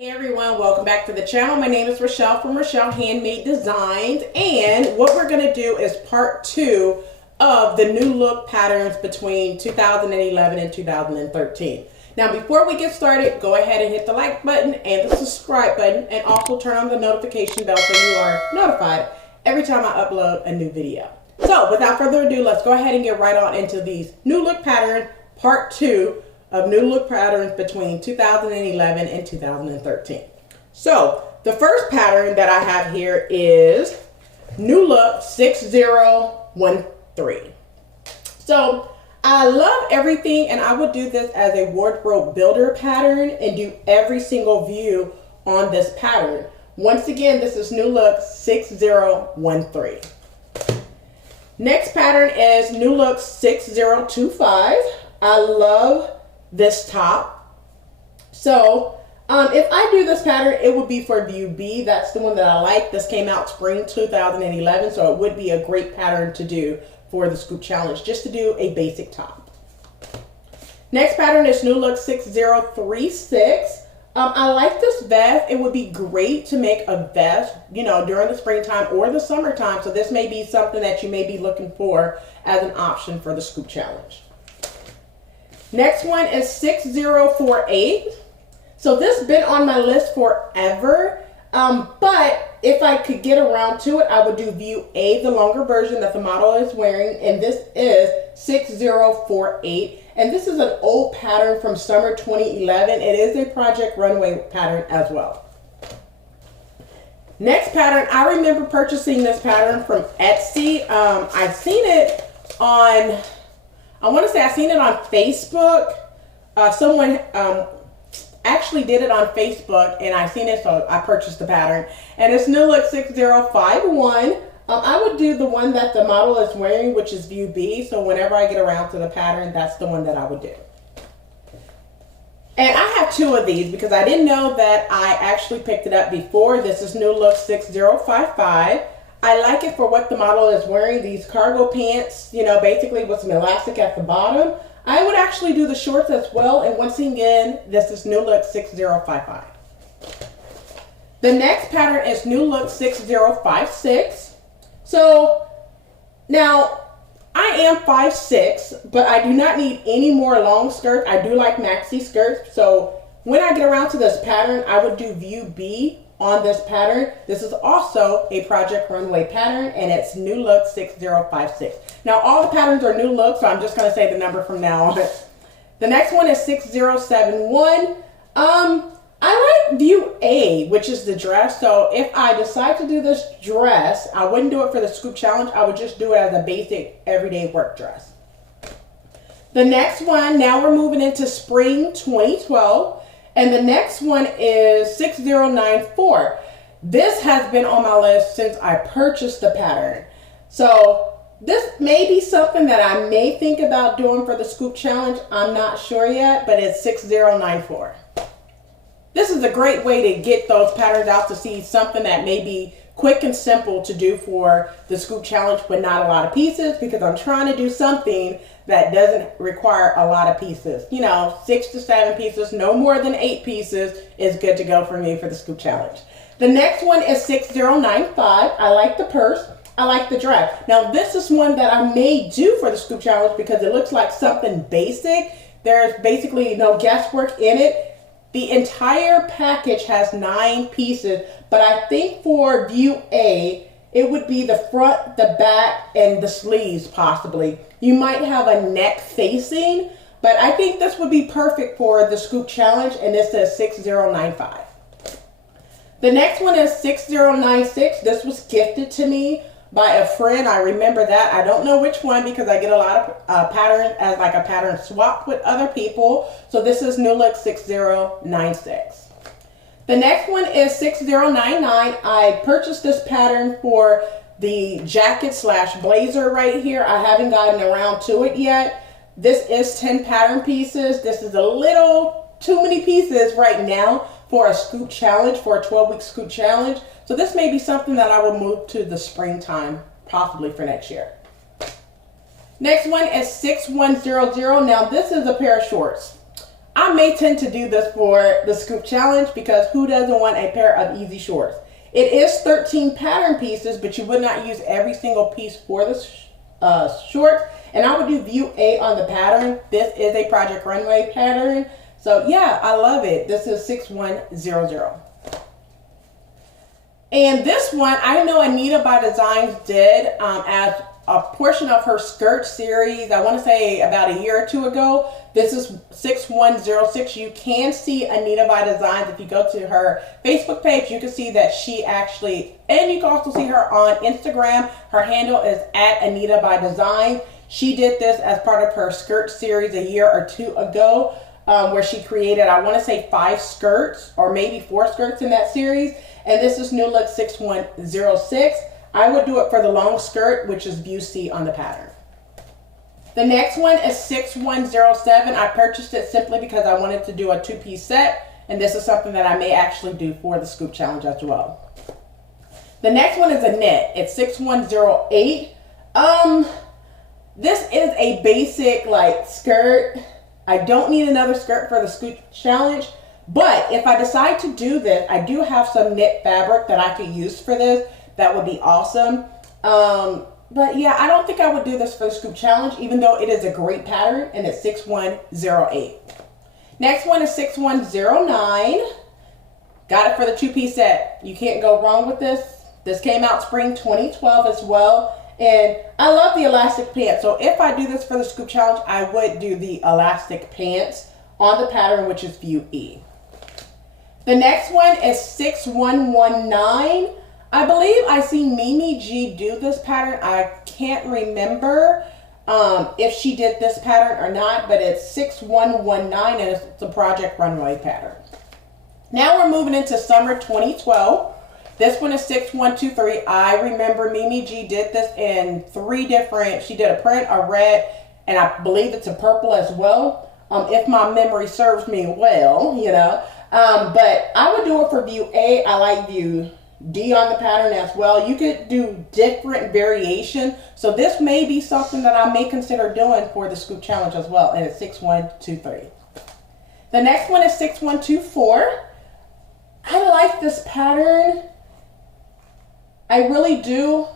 Hey everyone, welcome back to the channel. My name is Rochelle from Rochelle.Handmade.Designs, and what we're going to do is part 2 of the new look patterns between 2011 and 2013. Now before we get started, go ahead and hit the like button and the subscribe button, and also turn on the notification bell so you are notified every time I upload a new video. So without further ado, let's go ahead and get right on into these new look patterns, part 2 of new look patterns between 2011 and 2013. So the first pattern that I have here is new look 6013. So I love everything, and I would do this as a wardrobe builder pattern and do every single view on this pattern. Once again, this is new look 6013. Next pattern is new look 6025. I love this top. So if I do this pattern, it would be for view B. That's the one that I like. This came out spring 2011, so it would be a great pattern to do for the Scoop Challenge, just to do a basic top. Next pattern is new look 6036. I like this vest. It would be great to make a vest, you know, during the springtime or the summertime. So this may be something that you may be looking for as an option for the Scoop Challenge. Next one is 6048. So this has been on my list forever, but if I could get around to it, I would do view A, the longer version that the model is wearing, and this is 6048. And this is an old pattern from summer 2011. It is a project runway pattern as well. Next pattern, I remember purchasing this pattern from Etsy. I've seen it on, I want to say I've seen it on Facebook. Someone actually did it on Facebook, and I seen it, so I purchased the pattern. And it's new look 6051. I would do the one that the model is wearing, which is view B. So whenever I get around to the pattern, that's the one that I would do. And I have 2 of these because I didn't know that I actually picked it up before. This is new look 6055. I like it for what the model is wearing, these cargo pants, you know, basically with some elastic at the bottom. I would actually do the shorts as well. And once again, this is new look 6055. The next pattern is new look 6056. So now I am 5'6", but I do not need any more long skirts. I do like maxi skirts. So when I get around to this pattern, I would do view B on this pattern. This is also a project runway pattern, and it's new look 6056. Now all the patterns are new look, so I'm just going to say the number from now on. The next one is 6071. I like view A, which is the dress. So if I decide to do this dress, I wouldn't do it for the Scoop Challenge. I would just do it as a basic everyday work dress. The next one, now we're moving into spring 2012. And the next one is 6094. This has been on my list since I purchased the pattern. So this may be something that I may think about doing for the Scoop Challenge. I'm not sure yet, but it's 6094. This is a great way to get those patterns out, to see something that may be quick and simple to do for the Scoop Challenge, but not a lot of pieces, because I'm trying to do something that doesn't require a lot of pieces. You know, 6 to 7 pieces, no more than 8 pieces is good to go for me for the Scoop Challenge. The next one is 6095. I like the purse. I like the dress. Now this is one that I may do for the Scoop Challenge because it looks like something basic. There's basically no guesswork in it. The entire package has 9 pieces, but I think for view A, it would be the front, the back, and the sleeves possibly. You might have a neck facing, but I think this would be perfect for the Scoop Challenge, and this is 6095. The next one is 6096. This was gifted to me by a friend. I remember that. I don't know which one because I get a lot of patterns as like a pattern swap with other people. So this is new look 6096. The next one is 6099. I purchased this pattern for the jacket slash blazer right here. I haven't gotten around to it yet. This is 10 pattern pieces. This is a little too many pieces right now for a Scoop Challenge, for a 12-week Scoop Challenge. So this may be something that I will move to the springtime, possibly for next year. Next one is 6100. Now this is a pair of shorts. I may tend to do this for the Scoop Challenge because who doesn't want a pair of easy shorts? It is 13 pattern pieces, but you would not use every single piece for the shorts. And I would do view A on the pattern. This is a Project Runway pattern. So yeah, I love it. This is 6100. And this one, I know Anita by Designs did as a portion of her skirt series, I want to say about a year or two ago. This is 6106. You can see Anita by Designs if you go to her Facebook page. You can see that she actually, and you can also see her on Instagram. Her handle is at Anita by Designs. She did this as part of her skirt series a year or two ago, where she created, I want to say 5 skirts or maybe 4 skirts in that series. And this is new look 6106. I would do it for the long skirt, which is view C on the pattern. The next one is 6107. I purchased it simply because I wanted to do a 2-piece set, and this is something that I may actually do for the Scoop Challenge as well. The next one is a knit. It's 6108. This is a basic like skirt. I don't need another skirt for the Scoop Challenge, but if I decide to do this, I do have some knit fabric that I could use for this. That would be awesome. But yeah, I don't think I would do this for the Scoop Challenge, even though it is a great pattern, and it's 6108. Next one is 6109. Got it for the 2-piece set. You can't go wrong with this. This came out spring 2012 as well. And I love the elastic pants. So if I do this for the Scoop Challenge, I would do the elastic pants on the pattern, which is view E. The next one is 6119. I believe I see Mimi G do this pattern. I can't remember if she did this pattern or not, but it's 6119 and it's a Project Runway pattern. Now we're moving into summer 2012. This one is 6123. I remember Mimi G did this in 3 different, she did a print, a red, and I believe it's a purple as well. If my memory serves me well, you know. But I would do it for view A. I like view D on the pattern as well. You could do different variation. So this may be something that I may consider doing for the Scoop Challenge as well. And it's 6123. The next one is 6124. I like this pattern. I really do.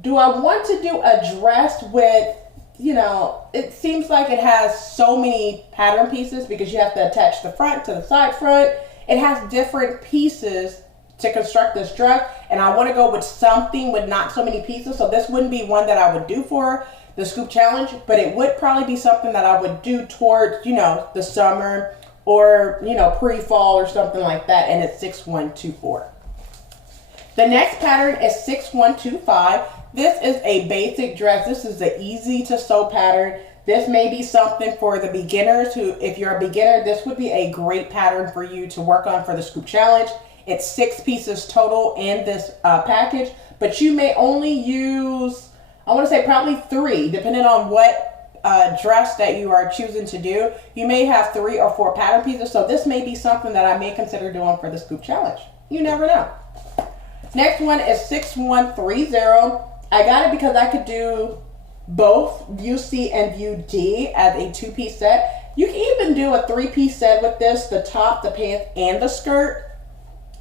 Do I want to do a dress with, you know, it seems like it has so many pattern pieces because you have to attach the front to the side front. It has different pieces to construct this dress, and I want to go with something with not so many pieces. So this wouldn't be one that I would do for the Scoop Challenge, but it would probably be something that I would do towards, you know, the summer or, you know, pre-fall or something like that, and it's 6124. The next pattern is 6125. This is a basic dress. This is the easy to sew pattern. This may be something for the beginners who, if you're a beginner, this would be a great pattern for you to work on for the Scoop Challenge. It's 6 pieces total in this package, but you may only use, I want to say probably 3, depending on what dress that you are choosing to do. You may have 3 or 4 pattern pieces, so this may be something that I may consider doing for the Scoop Challenge. You never know. Next one is 6130. I got it because I could do both view C and view D as a 2-piece set. You can even do a 3-piece set with this, the top, the pants, and the skirt.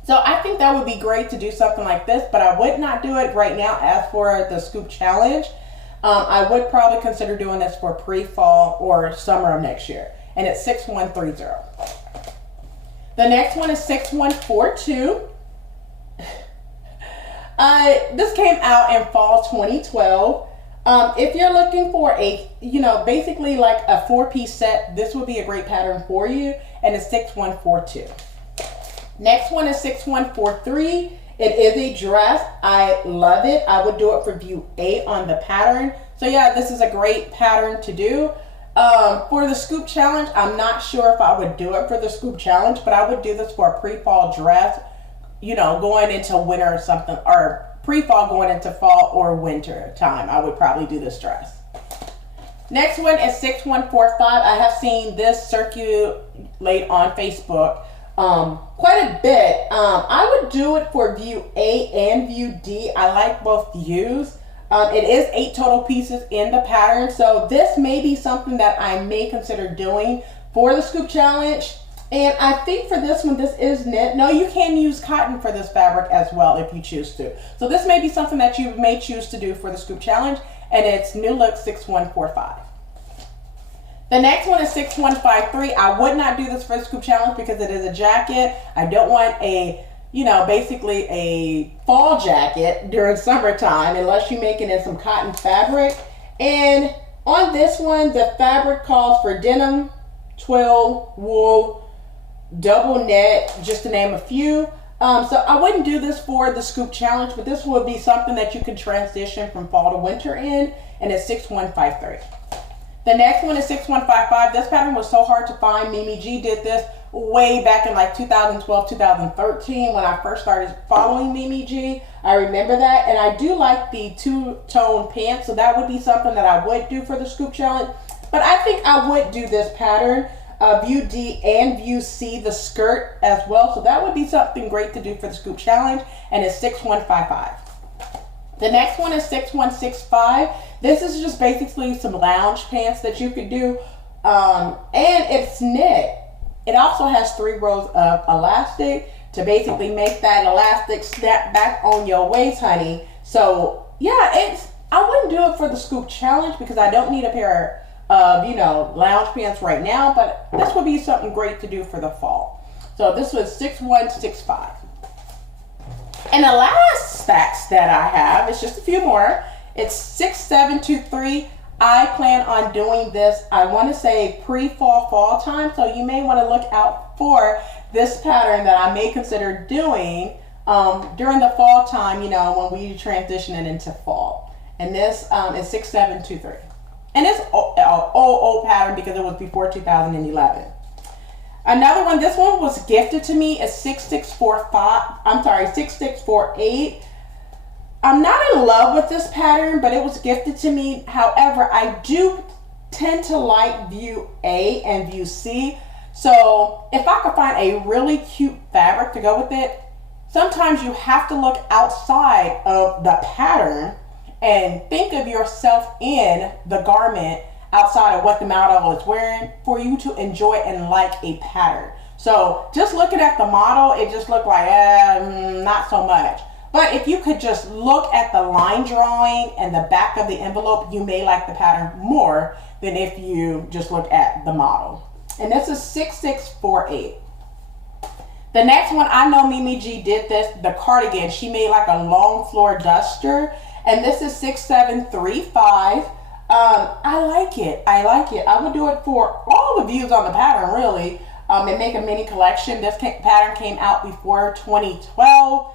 So I think that would be great to do something like this, but I would not do it right now as for the Scoop Challenge. I would probably consider doing this for pre-fall or summer of next year. And it's 6130. The next one is 6142. This came out in fall 2012. If you're looking for a, you know, basically like a 4-piece set, this would be a great pattern for you, and it's 6142. Next one is 6143. It is a dress. I love it. I would do it for view A on the pattern. So yeah, this is a great pattern to do. For the Scoop Challenge, I'm not sure if I would do it for the Scoop Challenge, but I would do this for a pre-fall dress, you know, going into winter or something, or pre-fall going into fall or winter time. I would probably do this dress. Next one is 6145. I have seen this circulate on Facebook quite a bit. I would do it for view A and view D. I like both views. It is 8 total pieces in the pattern, so this may be something that I may consider doing for the Scoop Challenge. And I think for this one, this is knit. No, you can use cotton for this fabric as well if you choose to. So this may be something that you may choose to do for the Scoop Challenge, and it's New Look 6145. The next one is 6153. I would not do this for the Scoop Challenge because it is a jacket. I don't want a, you know, basically a fall jacket during summertime unless you make it in some cotton fabric. And on this one, the fabric calls for denim, twill, wool, double knit, just to name a few. So I wouldn't do this for the Scoop Challenge, but this would be something that you can transition from fall to winter in, and it's 6153. The next one is 6155. This pattern was so hard to find. Mimi G did this way back in like 2012, 2013 when I first started following Mimi G. I remember that, and I do like the two-tone pants, so that would be something that I would do for the Scoop Challenge. But I think I would do this pattern, view D and view C, the skirt as well. So that would be something great to do for the Scoop Challenge, and it's 6155. The next one is 6165. This is just basically some lounge pants that you could do, and it's knit. It also has 3 rows of elastic to basically make that elastic snap back on your waist, honey. So yeah, I wouldn't do it for the Scoop Challenge because I don't need a pair of, you know, lounge pants right now, but this would be something great to do for the fall. So this was 6165. And the last stacks that I have, it's just a few more. It's 6723. I plan on doing this, I want to say fall time, so you may want to look out for this pattern that I may consider doing during the fall time, you know, when we transition it into fall. And this is 6723. And it's an old pattern because it was before 2011. Another one, this one was gifted to me, is 6648. I'm not in love with this pattern, but it was gifted to me. However, I do tend to like view A and view C. So if I could find a really cute fabric to go with it, sometimes you have to look outside of the pattern and think of yourself in the garment outside of what the model is wearing for you to enjoy and like a pattern. So just looking at the model, it just looked like not so much. But if you could just look at the line drawing and the back of the envelope, you may like the pattern more than if you just look at the model. And this is 6648. The next one, I know Mimi G did this, the cardigan. She made like a long floor duster, and this is 6735. I like it. I like it. I would do it for all the views on the pattern, really, and make a mini collection. This pattern came out before 2012.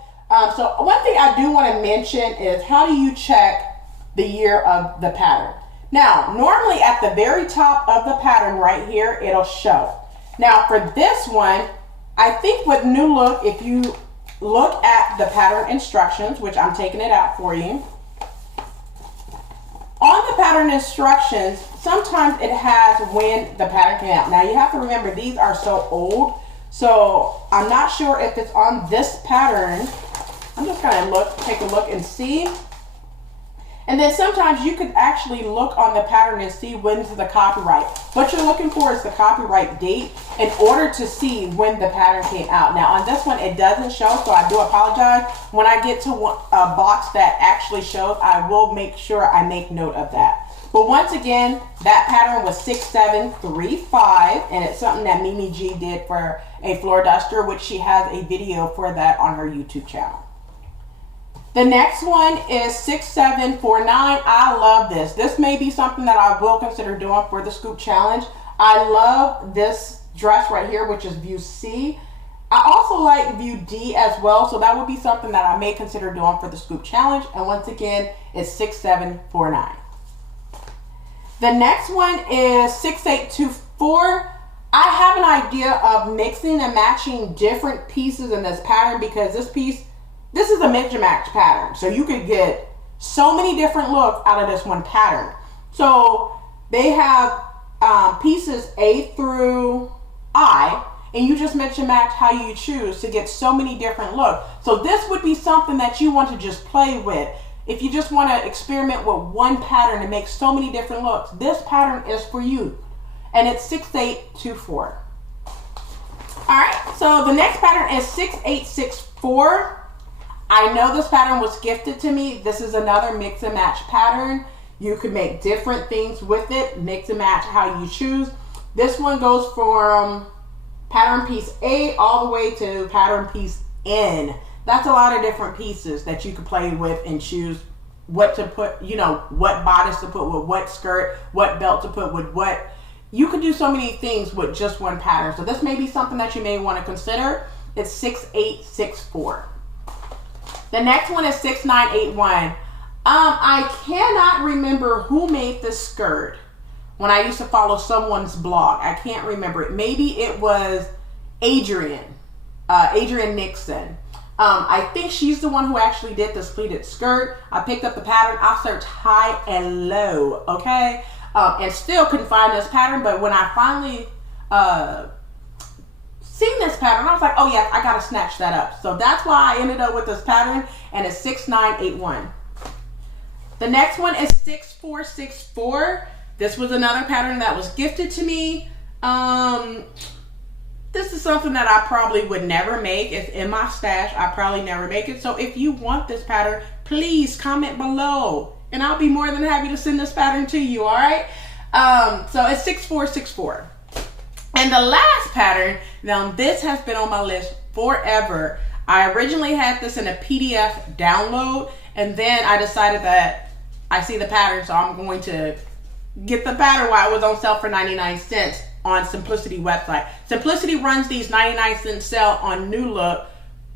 So one thing I do want to mention is, how do you check the year of the pattern? Now, normally at the very top of the pattern right here, it'll show. Now for this one, I think with New Look, if you look at the pattern instructions, which I'm taking it out for you, on the pattern instructions, sometimes it has when the pattern came out. Now you have to remember, these are so old, so I'm not sure if it's on this pattern. I'm just gonna take a look and see. And then sometimes you could actually look on the pattern and see when's the copyright. What you're looking for is the copyright date in order to see when the pattern came out. Now on this one, it doesn't show, so I do apologize. When I get to a box that actually shows, I will make sure I make note of that. But once again, that pattern was 6735, and it's something that Mimi G did for a floor duster, which she has a video for that on her YouTube channel. The next one is 6749. I love this. This may be something that I will consider doing for the Scoop Challenge. I love this dress right here, which is view C. I also like view D as well, so that would be something that I may consider doing for the Scoop Challenge. And once again, it's 6749. The next one is 6824. I have an idea of mixing and matching different pieces in this pattern because this is a mix and match pattern. So you could get so many different looks out of this one pattern. So they have pieces A through I, and you just mix and match how you choose to get so many different looks. So this would be something that you want to just play with. If you just want to experiment with one pattern and make so many different looks, this pattern is for you. and it's 6824. Alright, so the next pattern is 6864. I know this pattern was gifted to me. This is another mix and match pattern. You could make different things with it, mix and match how you choose. This one goes from pattern piece A all the way to pattern piece N. That's a lot of different pieces that you could play with and choose what to put, you know, what bodice to put with what skirt, what belt to put with what. You could do so many things with just one pattern. So this may be something that you may want to consider. It's 6864. The next one is 6981. I cannot remember who made this skirt when I used to follow someone's blog. I can't remember it. Maybe it was Adrian Nixon. I think she's the one who actually did this pleated skirt. I picked up the pattern. I searched high and low, okay? And still couldn't find this pattern, but when I finally seen this pattern, I was like, oh yeah, I gotta snatch that up. So that's why I ended up with this pattern, and it's 6981. The next one is 6464. This was another pattern that was gifted to me. This is something that I probably would never make. It's in my stash. I probably never make it. So if you want this pattern, please comment below, and I'll be more than happy to send this pattern to you, all right? So it's 6464. And the last pattern, now this has been on my list forever. I originally had this in a PDF download, and then I decided that I see the pattern, so I'm going to get the pattern while it was on sale for 99 cents on Simplicity website. Simplicity runs these 99-cent sale on New Look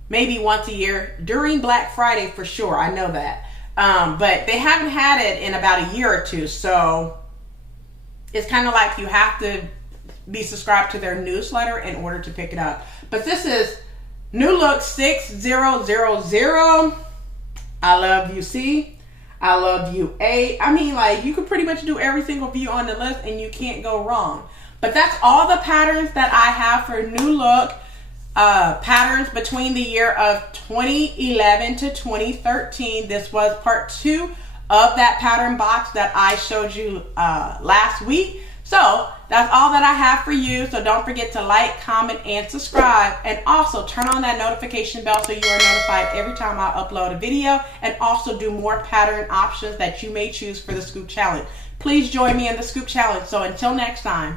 maybe once a year during Black Friday for sure. I know that. But they haven't had it in about a year or two, so it's kind of like you have to be subscribed to their newsletter in order to pick it up. But this is New Look 6000. I love you C. I love you A. I mean, like, you could pretty much do every single view on the list and you can't go wrong. But that's all the patterns that I have for New Look patterns between the year of 2011 to 2013. This was part 2 of that pattern box that I showed you last week. So that's all that I have for you. So don't forget to like, comment, and subscribe. And also turn on that notification bell so you are notified every time I upload a video, and also do more pattern options that you may choose for the Scoop Challenge. Please join me in the Scoop Challenge. So until next time.